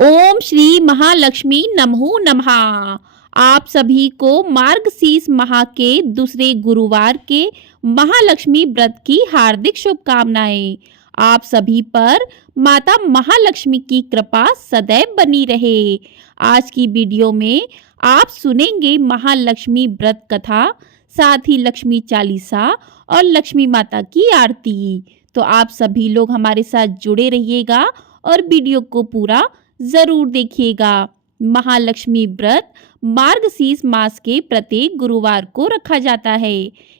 ओम श्री महालक्ष्मी नमो नमः। आप सभी को मार्गशीर्ष माह के दूसरे गुरुवार के महालक्ष्मी व्रत की हार्दिक शुभकामनाएं। आप सभी पर माता महालक्ष्मी की कृपा सदैव बनी रहे। आज की वीडियो में आप सुनेंगे महालक्ष्मी व्रत कथा, साथ ही लक्ष्मी चालीसा और लक्ष्मी माता की आरती। तो आप सभी लोग हमारे साथ जुड़े रहिएगा और वीडियो को पूरा जरूर देखिएगा। महालक्ष्मी व्रत मार्गशीर्ष मास के प्रत्येक गुरुवार को रखा जाता है।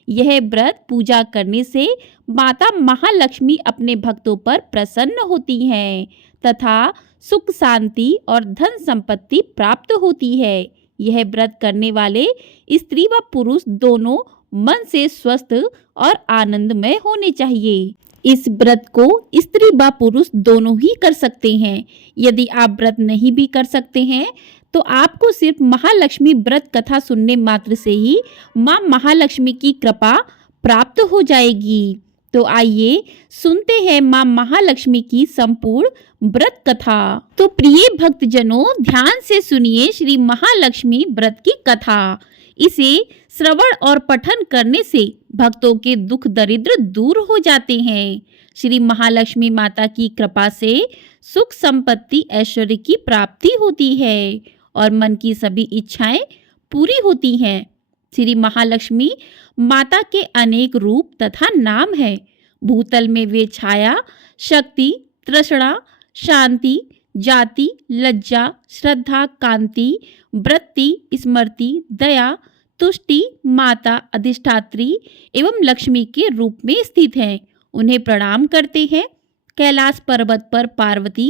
यह व्रत पूजा करने से माता महालक्ष्मी अपने भक्तों पर प्रसन्न होती हैं तथा सुख शांति और धन संपत्ति प्राप्त होती है। यह व्रत करने वाले स्त्री व पुरुष दोनों मन से स्वस्थ और आनंदमय होने चाहिए। इस व्रत को स्त्री व पुरुष दोनों ही कर सकते हैं। यदि आप व्रत नहीं भी कर सकते हैं तो आपको सिर्फ महालक्ष्मी व्रत कथा सुनने मात्र से ही मां महालक्ष्मी की कृपा प्राप्त हो जाएगी। तो आइए सुनते हैं मां महालक्ष्मी की संपूर्ण व्रत कथा। तो प्रिय भक्तजनों, ध्यान से सुनिए श्री महालक्ष्मी व्रत की कथा। इसे श्रवण और पठन करने से भक्तों के दुख दरिद्र दूर हो जाते हैं। श्री महालक्ष्मी माता की कृपा से सुख संपत्ति ऐश्वर्य की प्राप्ति होती है और मन की सभी इच्छाएं पूरी होती हैं। श्री महालक्ष्मी माता के अनेक रूप तथा नाम हैं। भूतल में वे छाया, शक्ति, तृष्णा, शांति, जाति, लज्जा, श्रद्धा, कांति, वृत्ति, स्मृति, दया, तुष्टि, माता, अधिष्ठात्री एवं लक्ष्मी के रूप में स्थित हैं। उन्हें प्रणाम करते हैं। कैलाश पर्वत पर पार्वती,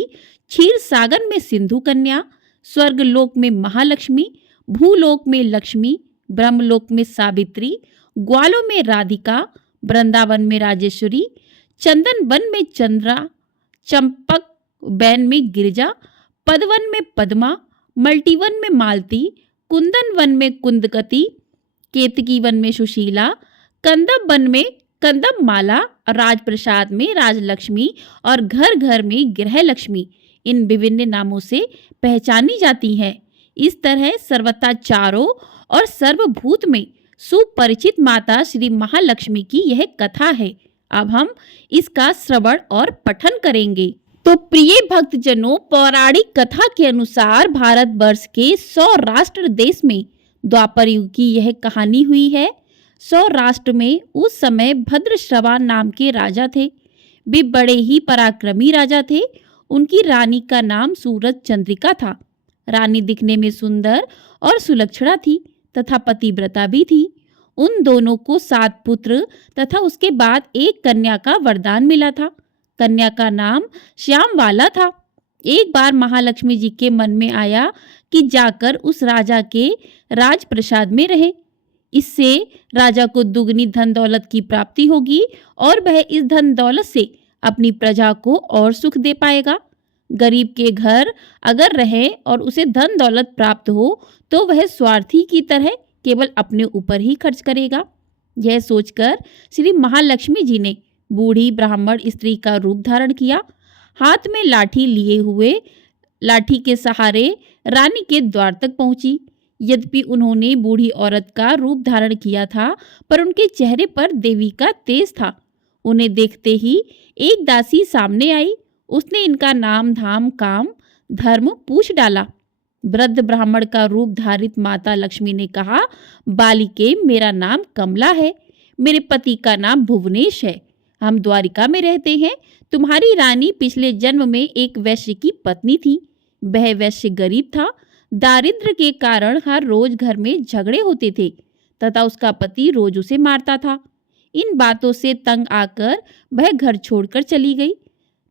क्षीर सागर में सिंधु कन्या, स्वर्गलोक में महालक्ष्मी, भूलोक में लक्ष्मी, ब्रह्मलोक में सावित्री, ग्वालों में राधिका, वृंदावन में राजेश्वरी, चंदन वन में चंद्रा, चंपक बैन में गिरिजा, पदवन में पद्मा, मल्टीवन में मालती, कुंदन वन में कुंदकती, केतकी वन में सुशीला, कंदम वन में कंदम माला, राजप्रसाद में राजलक्ष्मी और घर घर में गृह लक्ष्मी इन विभिन्न नामों से पहचानी जाती हैं। इस तरह सर्वथा चारों और सर्वभूत में सुपरिचित माता श्री महालक्ष्मी की यह कथा है। अब हम इसका श्रवण और पठन करेंगे। तो प्रिय भक्तजनों, पौराणिक कथा के अनुसार भारतवर्ष के सौराष्ट्र देश में द्वापर युग की यह कहानी हुई है। सौराष्ट्र में उस समय भद्रश्रवा नाम के राजा थे। वे बड़े ही पराक्रमी राजा थे। उनकी रानी का नाम सूरज चंद्रिका था। रानी दिखने में सुंदर और सुलक्षणा थी तथा पतिव्रता भी थी। उन दोनों को 7 पुत्र तथा उसके बाद एक कन्या का वरदान मिला था। कन्या का नाम श्यामवाला था। एक बार महालक्ष्मी जी के मन में आया कि जाकर उस राजा के राजप्रसाद में रहे। इससे राजा को दुगनी धन दौलत की प्राप्ति होगी और वह इस धन दौलत से अपनी प्रजा को और सुख दे पाएगा। गरीब के घर अगर रहे और उसे धन दौलत प्राप्त हो तो वह स्वार्थी की तरह केवल अपने ऊपर ही खर्च करेगा। यह सोचकर श्री महालक्ष्मी जी ने बूढ़ी ब्राह्मण स्त्री का रूप धारण किया। हाथ में लाठी लिए हुए लाठी के सहारे रानी के द्वार तक पहुंची। यद्यपि उन्होंने बूढ़ी औरत का रूप धारण किया था, पर उनके चेहरे पर देवी का तेज था। उन्हें देखते ही एक दासी सामने आई। उसने इनका नाम धाम काम धर्म पूछ डाला। वृद्ध ब्राह्मण का रूप धारित माता लक्ष्मी ने कहा, बालिके, मेरा नाम कमला है। मेरे पति का नाम भुवनेश है। हम द्वारिका में रहते हैं। तुम्हारी रानी पिछले जन्म में एक वैश्य की पत्नी थी। वह वैश्य गरीब था। दारिद्र्य के कारण हर रोज घर में झगड़े होते थे तथा उसका पति रोज उसे मारता था। इन बातों से तंग आकर वह घर छोड़कर चली गई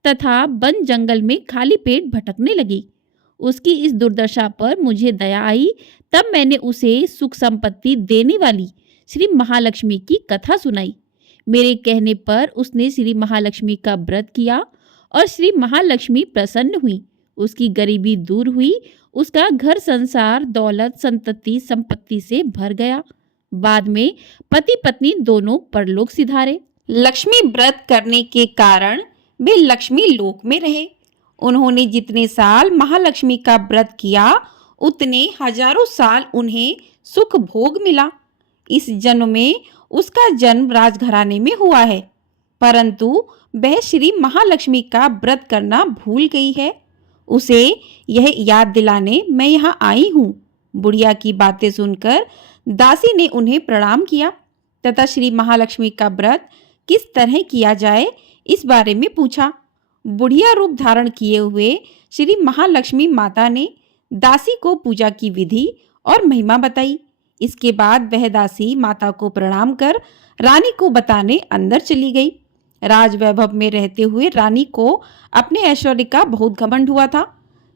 तथा वन जंगल में खाली पेट भटकने लगी। उसकी इस दुर्दशा पर मुझे दया आई। तब मैंने उसे सुख संपत्ति देने वाली श्री महालक्ष्मी की कथा सुनाई। मेरे कहने पर उसने श्री महालक्ष्मी का व्रत किया और श्री महालक्ष्मी प्रसन्न हुई। उसकी गरीबी दूर हुई। उसका घर संसार दौलत संतति संपत्ति से भर गया। बाद में पति पत्नी दोनों परलोक सिधारे। लक्ष्मी व्रत करने के कारण वे लक्ष्मी लोक में रहे। उन्होंने जितने साल महालक्ष्मी का व्रत किया उतने हजारों साल उन्हें सुख भोग मिला। इस जन्म में उसका जन्म राजघराने में हुआ है, परंतु वह श्री महालक्ष्मी का व्रत करना भूल गई है। उसे यह याद दिलाने मैं यहाँ आई हूँ। बुढ़िया की बातें सुनकर दासी ने उन्हें प्रणाम किया तथा श्री महालक्ष्मी का व्रत किस तरह किया जाए इस बारे में पूछा। बुढ़िया रूप धारण किए हुए श्री महालक्ष्मी माता ने दासी को पूजा की विधि और महिमा बताई। इसके बाद वह दासी माता को प्रणाम कर रानी को बताने अंदर चली गई। राज वैभव में रहते हुए रानी को अपने ऐश्वर्य का बहुत घमंड हुआ था।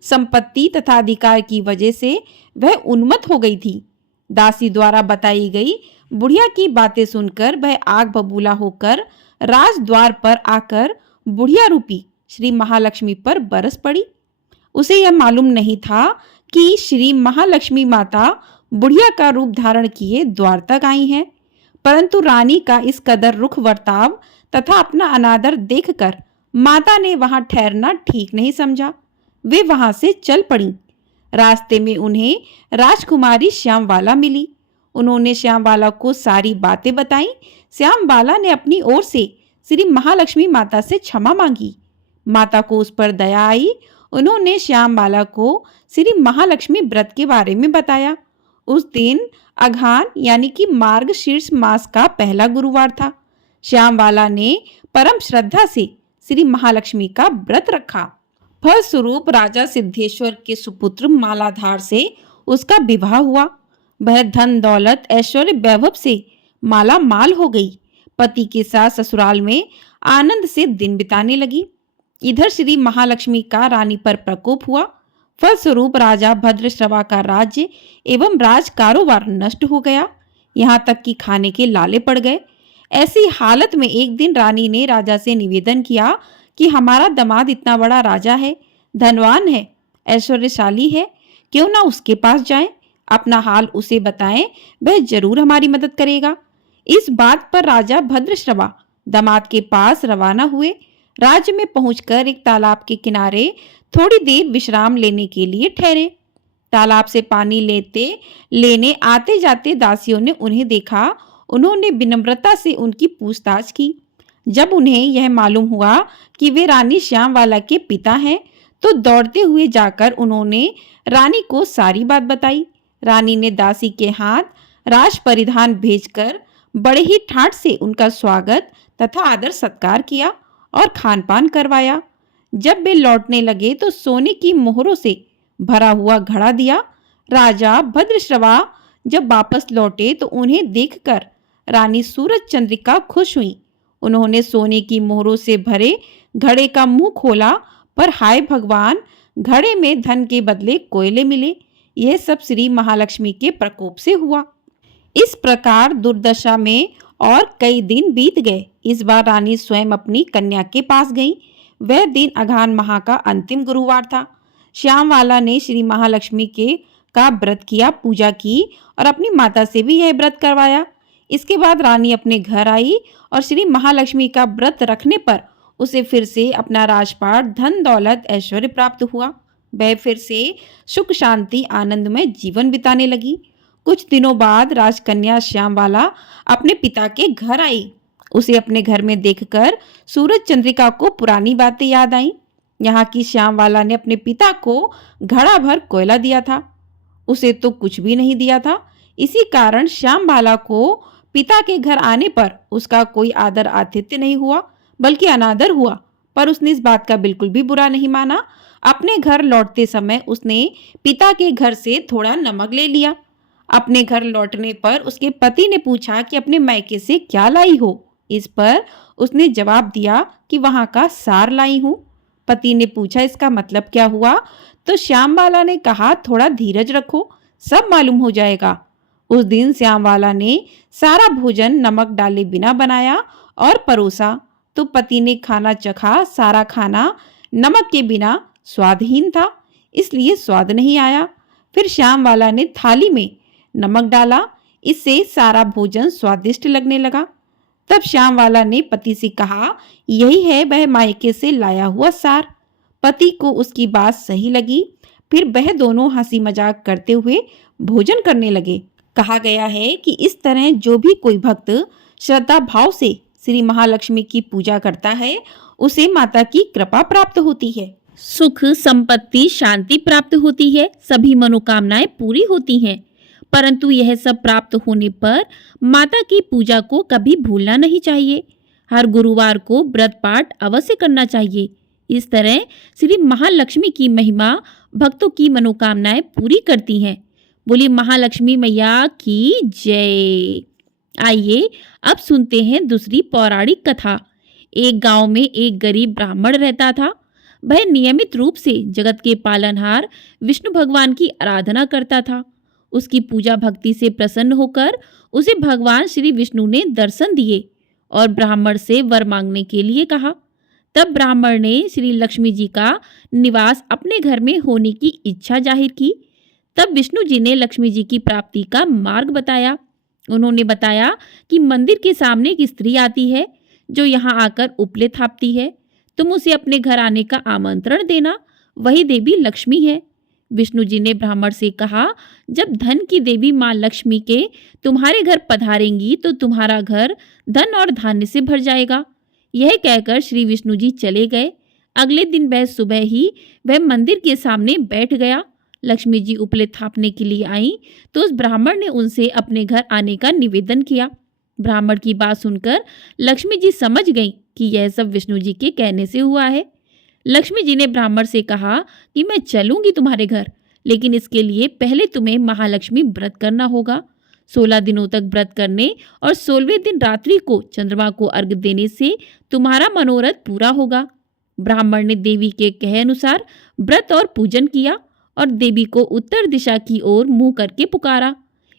संपत्ति तथा अधिकार की वजह से वह उन्मत्त हो गई थी। दासी द्वारा बताई गई बुढ़िया की बातें सुनकर वह आग बबूला होकर राजद्वार पर आकर बुढ़िया रूपी श्री महालक्ष्मी पर बरस पड़ी। उसे यह मालूम नहीं था कि श्री महालक्ष्मी माता बुढ़िया का रूप धारण किए द्वार तक आई हैं, परंतु रानी का इस कदर रुख वर्ताव तथा अपना अनादर देखकर माता ने वहां ठहरना ठीक नहीं समझा। वे वहां से चल पड़ी। रास्ते में उन्हें राजकुमारी श्यामवाला मिली। उन्होंने श्यामवाला को सारी बातें बताई। श्यामवाला ने अपनी ओर से श्री महालक्ष्मी माता से क्षमा मांगी। माता को उस पर दया आई। उन्होंने श्यामवाला को श्री महालक्ष्मी व्रत के बारे में बताया। उस दिन अघान यानी कि मार्गशीर्ष मास का पहला गुरुवार था। श्यामवाला ने परम श्रद्धा से श्री महालक्ष्मी का व्रत रखा। फलस्वरूप राजा सिद्धेश्वर के सुपुत्र मालाधार से उसका विवाह हुआ। वह धन दौलत ऐश्वर्य वैभव से माला माल हो गई। पति के साथ ससुराल में आनंद से दिन बिताने लगी। इधर श्री महालक्ष्मी का रानी पर प्रकोप हुआ। फलस्वरूप राजा भद्रश्रवा का राज्य एवं राज कारोबार नष्ट हो गया। यहाँ तक कि खाने के लाले पड़ गए। ऐसी हालत में एक दिन रानी ने राजा से निवेदन किया कि हमारा दामाद इतना बड़ा राजा है, धनवान है, ऐश्वर्यशाली है, क्यों ना उसके पास जाएं, अपना हाल उसे बताएं, वह जरूर हमारी मदद करेगा। इस बात पर राजा भद्रश्रवा दामाद के पास रवाना हुए। राज्य में पहुंचकर एक तालाब के किनारे थोड़ी देर विश्राम लेने के लिए ठहरे। तालाब से पानी लेने आते जाते दासियों ने उन्हें देखा। उन्होंने विनम्रता से उनकी पूछताछ की। जब उन्हें यह मालूम हुआ कि वे रानी श्यामवाला के पिता हैं, तो दौड़ते हुए जाकर उन्होंने रानी को सारी बात बताई। रानी ने दासी के हाथ राज परिधान भेजकर बड़े ही ठाट से उनका स्वागत तथा आदर सत्कार किया और खान पान करवाया। जब वे लौटने लगे तो सोने की मोहरों से भरा हुआ घड़ा दिया। राजा भद्रश्रवा जब वापस लौटे तो उन्हें देखकर रानी सूरज चंद्रिका खुश हुई। उन्होंने सोने की मोहरों से भरे घड़े का मुंह खोला, पर हाय भगवान, घड़े में धन के बदले कोयले मिले। यह सब श्री महालक्ष्मी के प्रकोप से हुआ। इस प्रकार दुर्दशा में और कई दिन बीत गए। इस बार रानी स्वयं अपनी कन्या के पास गई। वह दिन अघान माह का अंतिम गुरुवार था। श्यामवाला ने श्री महालक्ष्मी का व्रत किया, पूजा की और अपनी माता से भी यह व्रत करवाया। इसके बाद रानी अपने घर आई और श्री महालक्ष्मी का व्रत रखने पर उसे फिर से अपना राजपाट, धन दौलत, ऐश्वर्य प्राप्त हुआ। वह फिर से सुख शांति आनंद में जीवन बिताने लगी। कुछ दिनों बाद राजकन्या श्यामवाला अपने पिता के घर आई। उसे अपने घर में देखकर सूरज चंद्रिका को पुरानी बातें याद आईं। यहाँ की श्यामवाला ने अपने पिता को घड़ा भर कोयला दिया था, उसे तो कुछ भी नहीं दिया था। इसी कारण श्यामवाला को पिता के घर आने पर उसका कोई आदर आतिथ्य नहीं हुआ, बल्कि अनादर हुआ। पर उसने इस बात का बिल्कुल भी बुरा नहीं माना। अपने घर लौटते समय उसने पिता के घर से थोड़ा नमक ले लिया। अपने घर लौटने पर उसके पति ने पूछा कि अपने मायके से क्या लाई हो। इस पर उसने जवाब दिया कि वहां का सार लाई हूं। पति ने पूछा इसका मतलब क्या हुआ, तो श्यामवाला ने कहा थोड़ा धीरज रखो, सब मालूम हो जाएगा। उस दिन श्यामवाला ने सारा भोजन नमक डाले बिना बनाया और परोसा, तो पति ने खाना चखा। सारा खाना नमक के बिना स्वादहीन था, इसलिए स्वाद नहीं आया। फिर श्यामवाला ने थाली में नमक डाला, इससे सारा भोजन स्वादिष्ट लगने लगा। तब श्यामवाला ने पति से कहा, यही है वह मायके से लाया हुआ सार। पति को उसकी बात सही लगी। फिर वह दोनों हंसी मजाक करते हुए भोजन करने लगे। कहा गया है कि इस तरह जो भी कोई भक्त श्रद्धा भाव से श्री महालक्ष्मी की पूजा करता है उसे माता की कृपा प्राप्त होती है। सुख, संपत्ति, शांति प्राप्त होती है, सभी मनोकामनाएं पूरी होती हैं। परंतु यह सब प्राप्त होने पर माता की पूजा को कभी भूलना नहीं चाहिए। हर गुरुवार को व्रत पाठ अवश्य करना चाहिए। इस तरह श्री महालक्ष्मी की महिमा भक्तों की मनोकामनाएं पूरी करती हैं। बोली महालक्ष्मी मैया की जय। आइए अब सुनते हैं दूसरी पौराणिक कथा। एक गांव में एक गरीब ब्राह्मण रहता था। वह नियमित रूप से जगत के पालनहार विष्णु भगवान की आराधना करता था। उसकी पूजा भक्ति से प्रसन्न होकर उसे भगवान श्री विष्णु ने दर्शन दिए और ब्राह्मण से वर मांगने के लिए कहा। तब ब्राह्मण ने श्री लक्ष्मी जी का निवास अपने घर में होने की इच्छा जाहिर की। तब विष्णु जी ने लक्ष्मी जी की प्राप्ति का मार्ग बताया। उन्होंने बताया कि मंदिर के सामने एक स्त्री आती है जो यहाँ आकर उपले थापती है। तुम उसे अपने घर आने का आमंत्रण देना, वही देवी लक्ष्मी है। विष्णु जी ने ब्राह्मण से कहा, जब धन की देवी माँ लक्ष्मी के तुम्हारे घर पधारेंगी तो तुम्हारा घर धन और धान्य से भर जाएगा। यह कहकर श्री विष्णु जी चले गए। अगले दिन वह सुबह ही वह मंदिर के सामने बैठ गया। लक्ष्मी जी उपले थापने के लिए आई तो उस ब्राह्मण ने उनसे अपने घर आने का निवेदन किया। ब्राह्मण की बात सुनकर लक्ष्मी जी समझ गईं कि यह सब विष्णु जी के कहने से हुआ है। लक्ष्मी जी ने ब्राह्मण से कहा कि मैं चलूंगी तुम्हारे घर, लेकिन इसके लिए पहले तुम्हें महालक्ष्मी व्रत करना होगा। 16 दिनों तक व्रत करने और 16वें दिन रात्रि को चंद्रमा को अर्घ्य देने से तुम्हारा मनोरथ पूरा होगा। ब्राह्मण ने देवी के कहे अनुसार व्रत और पूजन किया और देवी को उत्तर दिशा की ओर मुंह करके पुकारा।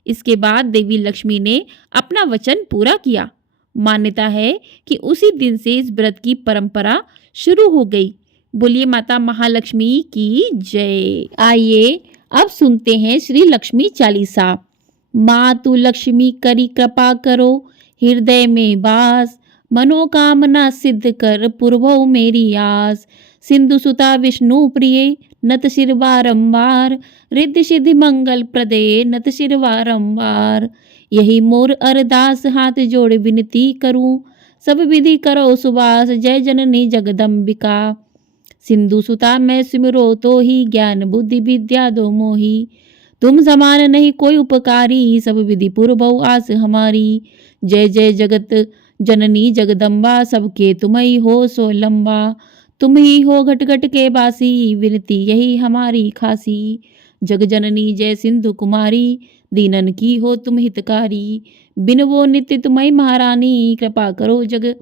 इसके बाद देवी लक्ष्मी ने अपना वचन पूरा किया। मान्यता है कि उसी दिन से इस व्रत की परंपरा शुरू हो गई। बोलिए माता महालक्ष्मी की जय। आइए अब सुनते हैं श्री लक्ष्मी चालीसा। मातु लक्ष्मी करी कृपा करो, हृदय में वास, मनोकामना सिद्ध कर पुरभौ मेरी आस। सिंधु सुता विष्णु प्रिय, नत शिर बारंबार, रिद्धि सिद्धि मंगल प्रदे, नत शिर बारंबार। यही मोर अरदास, हाथ जोड़ विनती करूं, सब विधि करो सुबास, जय जननी जगदम्बिका। सिंधु सुता मैं सिमरो तो ही, ज्ञान बुद्धि विद्या दो मोही। तुम समान नहीं कोई उपकारी, सब विधि पुरभौ आस हमारी। जय जय जगत जननी जगदम्बा, सबके तुम ही हो सो लंबा। तुम ही हो घट घट के बासी, विनती यही हमारी खासी। जग जननी जय सिंधु कुमारी, दीनन की हो तुम हितकारी। बिन वो नित्य तुम्हें महारानी, कृपा करो जग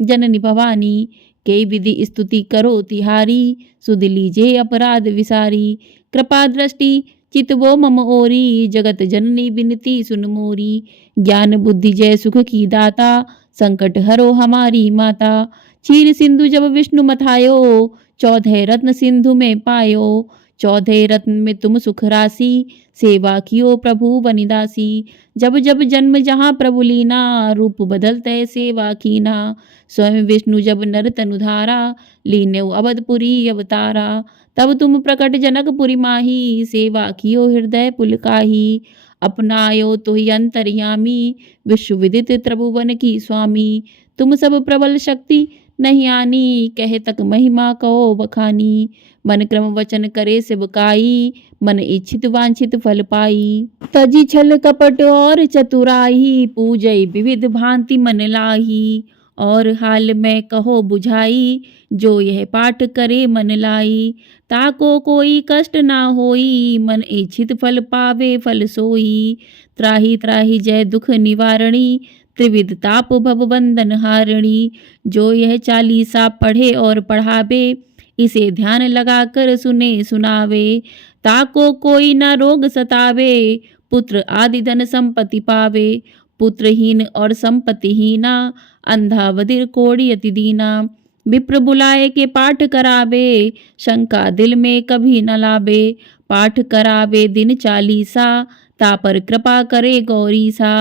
जननी भवानी। कई विधि स्तुति करो तिहारी, सुध लीजे अपराध विसारी। कृपा दृष्टि चित वो मम ओरी, जगत जननी बिनती सुन मोरी। ज्ञान बुद्धि जय सुख की दाता, संकट हरो हमारी माता। क्षीर सिंधु जब विष्णु मथायो, 14 रत्न सिंधु में पायो। 14 रत्न में तुम सुख राशि, सेवा कियो प्रभु बनिदासी। जब जब जन्म जहाँ प्रभु लीना, रूप बदलते सेवा कीना। स्वयं विष्णु जब नर तनु धारा, लीन्यो अवधपुरी अवतारा। तब तुम प्रकट जनकपुरी माही, सेवा कियो हृदय पुलकाही। अपनायो तो ही अंतर्यामी, विश्व विदित त्रिभुवन की स्वामी। तुम सब प्रबल शक्ति नहीं आनी, कहे तक महिमा कहो बखानी। मन क्रम वचन करे सेवकाई, मन इच्छित वांछित फल पाई। तजी छल कपट और चतुराई, पूजय विविध भांति मन लाही। और हाल में कहो बुझाई, जो यह पाठ करे मन लाई। ताको कोई कष्ट ना होई, मन इच्छित फल पावे फल सोई। त्राही त्राही जय दुख निवारणी, त्रिविध ताप भव बंधन हारणी। जो यह चालीसा पढ़े और पढ़ावे, इसे ध्यान लगाकर सुने सुनावे। ताको कोई न रोग सतावे, पुत्र आदि धन संपत्ति पावे। पुत्रहीन और संपत्तिहीना, अंधा बधिर कोढ़ी अति दीना। विप्र बुलाए के पाठ करावे, शंका दिल में कभी न लावे। पाठ करावे दिन चालीसा, तापर कृपा करे गौरीसा।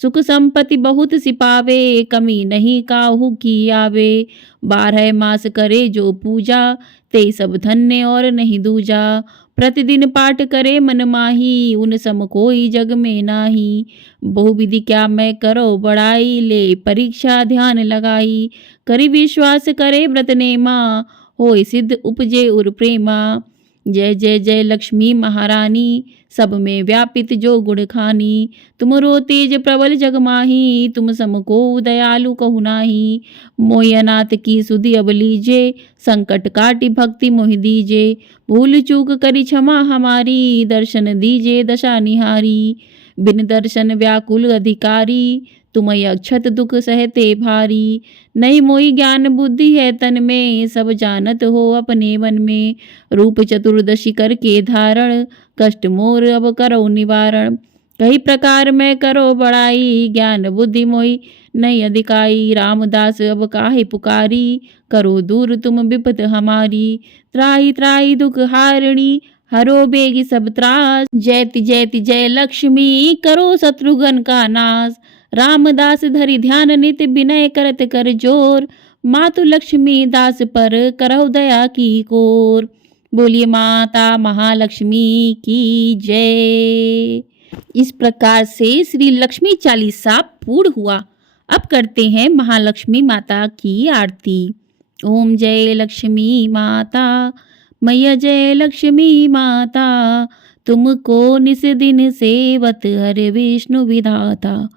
सुख संपत्ति बहुत सिपावे, कमी नहीं काहू की आवे। 12 मास करे जो पूजा, ते सब धन्य और नहीं दूजा। प्रतिदिन पाठ करे मन माही, उन सम कोई जग में नाही। बहुविधि क्या मैं करो बड़ाई, ले परीक्षा ध्यान लगाई। करी विश्वास करे व्रत नेमा, होय सिद्ध उपजे उर प्रेमा। जय जय जय लक्ष्मी महारानी, सब में व्यापित जो गुण खानी। तुमरो तेज प्रबल जग माही, तुम सम को दयालु कहु नाही। मोहि अनाथ की सुधि अब लीजे, संकट काटि भक्ति मोहि दीजे। भूल चूक करी क्षमा हमारी, दर्शन दीजे दशा निहारी। बिन दर्शन व्याकुल अधिकारी, तुम अक्षत दुख सहते भारी। नहीं मोहि ज्ञान बुद्धि है तन में, सब जानत हो अपने मन में। रूप चतुर्दशी करके धारण, कष्ट मोर अब करो निवारण। कई प्रकार मैं करो बड़ाई, ज्ञान बुद्धि मोहि नहीं अधिकाई। रामदास अब काहे पुकारी, करो दूर तुम विपत हमारी। त्राहि त्राहि दुख हारिणी, हरो बेगी सब त्रास। जयति जयति जय लक्ष्मी, करो शत्रुघ्न का नाश। रामदास धरि ध्यान नित, विनय करत कर जोर। मातु लक्ष्मी दास पर, करहु दया की कोर। बोलिए माता महालक्ष्मी की जय। इस प्रकार से श्री लक्ष्मी चालीसा पूर्ण हुआ। अब करते हैं महालक्ष्मी माता की आरती। ओम जय लक्ष्मी माता, मैया जय लक्ष्मी माता। तुमको निस दिन सेवत, हरे विष्णु विधाता।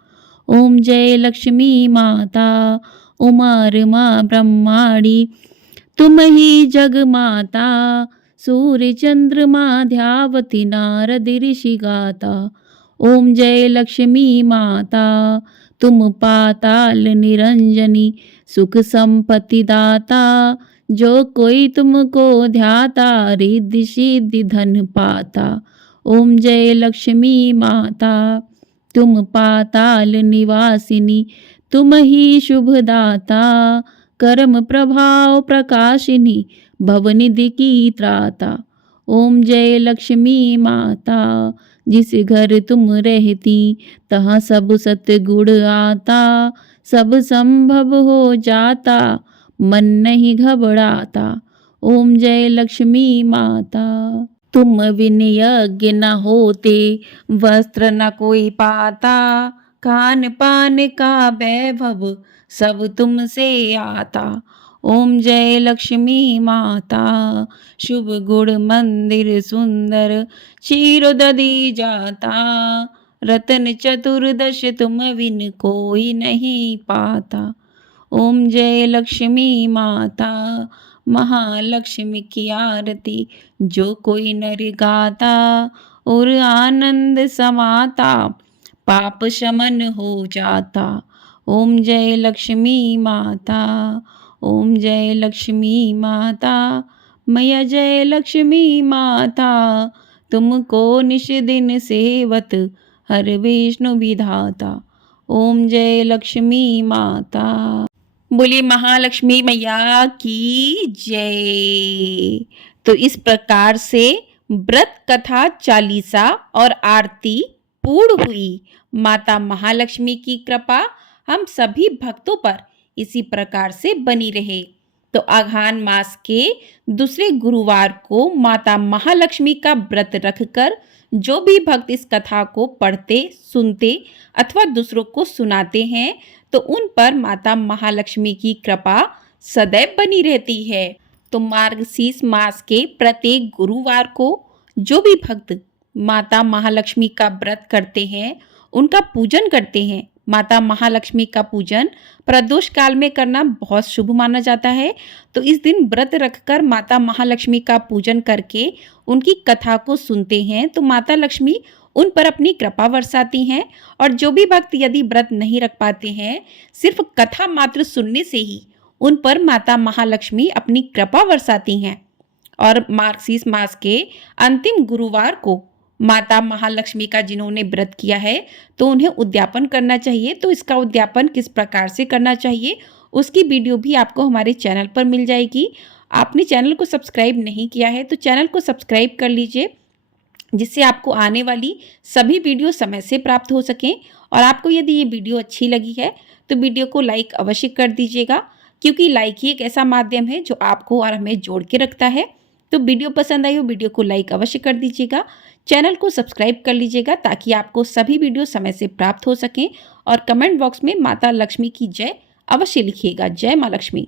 ओम जय लक्ष्मी माता, उमा रमा ब्रह्माणी। तुम ही जग माता, सूर्य चंद्रमा ध्यावती नारद ऋषि गाता। ओम जय लक्ष्मी माता, तुम पाताल निरंजनी। सुख संपत्ति दाता, जो कोई तुमको ध्याता। रिद्धि सिद्धि धन पाता। ओम जय लक्ष्मी माता, तुम पाताल निवासिनी। तुम ही शुभदाता, कर्म प्रभाव प्रकाशिनी। भवनिधि की त्राता। ओम जय लक्ष्मी माता, जिस घर तुम रहती, तहाँ सब सतगुण आता। सब संभव हो जाता, मन नहीं घबराता। ओम जय लक्ष्मी माता, तुम बिन यज्ञ न होते, वस्त्र न कोई पाता। खान पान का वैभव, सब तुमसे आता। ओम जय लक्ष्मी माता, शुभ गुण मंदिर सुंदर। क्षीर दधी जाता, रतन चतुर्दश तुम बिन कोई नहीं पाता। ओम जय लक्ष्मी माता, महालक्ष्मी की आरती। जो कोई नर गाता, और आनंद समाता। पाप शमन हो जाता। ओम जय लक्ष्मी माता, ओम जय लक्ष्मी माता। मैया जय लक्ष्मी माता, तुमको निश दिन सेवत, हर विष्णु विधाता। ओम जय लक्ष्मी माता। बोलिए महालक्ष्मी मैया की जय। तो इस प्रकार से व्रत कथा चालीसा और आरती पूर्ण हुई। माता महालक्ष्मी की कृपा हम सभी भक्तों पर इसी प्रकार से बनी रहे। तो अघान मास के दूसरे गुरुवार को माता महालक्ष्मी का व्रत रखकर जो भी भक्त इस कथा को पढ़ते, सुनते अथवा दूसरों को सुनाते हैं, तो उन पर माता महालक्ष्मी की कृपा सदैव बनी रहती है। तो मार्गशीर्ष मास के प्रत्येक गुरुवार को जो भी भक्त माता महालक्ष्मी का व्रत करते हैं, उनका पूजन करते हैं। माता महालक्ष्मी का पूजन प्रदोष काल में करना बहुत शुभ माना जाता है। तो इस दिन व्रत रखकर माता महालक्ष्मी का पूजन करके उनकी कथा को सुनते हैं, तो माता लक्ष्मी उन पर अपनी कृपा बरसाती हैं। और जो भी भक्त यदि व्रत नहीं रख पाते हैं, सिर्फ कथा मात्र सुनने से ही उन पर माता महालक्ष्मी अपनी कृपा बरसाती हैं। और मार्गशीर्ष मास के अंतिम गुरुवार को माता महालक्ष्मी का जिन्होंने व्रत किया है, तो उन्हें उद्यापन करना चाहिए। तो इसका उद्यापन किस प्रकार से करना चाहिए, उसकी वीडियो भी आपको हमारे चैनल पर मिल जाएगी। आपने चैनल को सब्सक्राइब नहीं किया है तो चैनल को सब्सक्राइब कर लीजिए जिससे आपको आने वाली सभी वीडियो समय से प्राप्त हो सकें। और आपको यदि ये वीडियो अच्छी लगी है तो वीडियो को लाइक अवश्य कर दीजिएगा, क्योंकि लाइक ही एक ऐसा माध्यम है जो आपको और हमें जोड़ के रखता है। तो वीडियो पसंद आई हो वीडियो को लाइक अवश्य कर दीजिएगा, चैनल को सब्सक्राइब कर लीजिएगा ताकि आपको सभी वीडियो समय से प्राप्त हो सकें। और कमेंट बॉक्स में माता लक्ष्मी की जय अवश्य लिखिएगा। जय माँ लक्ष्मी।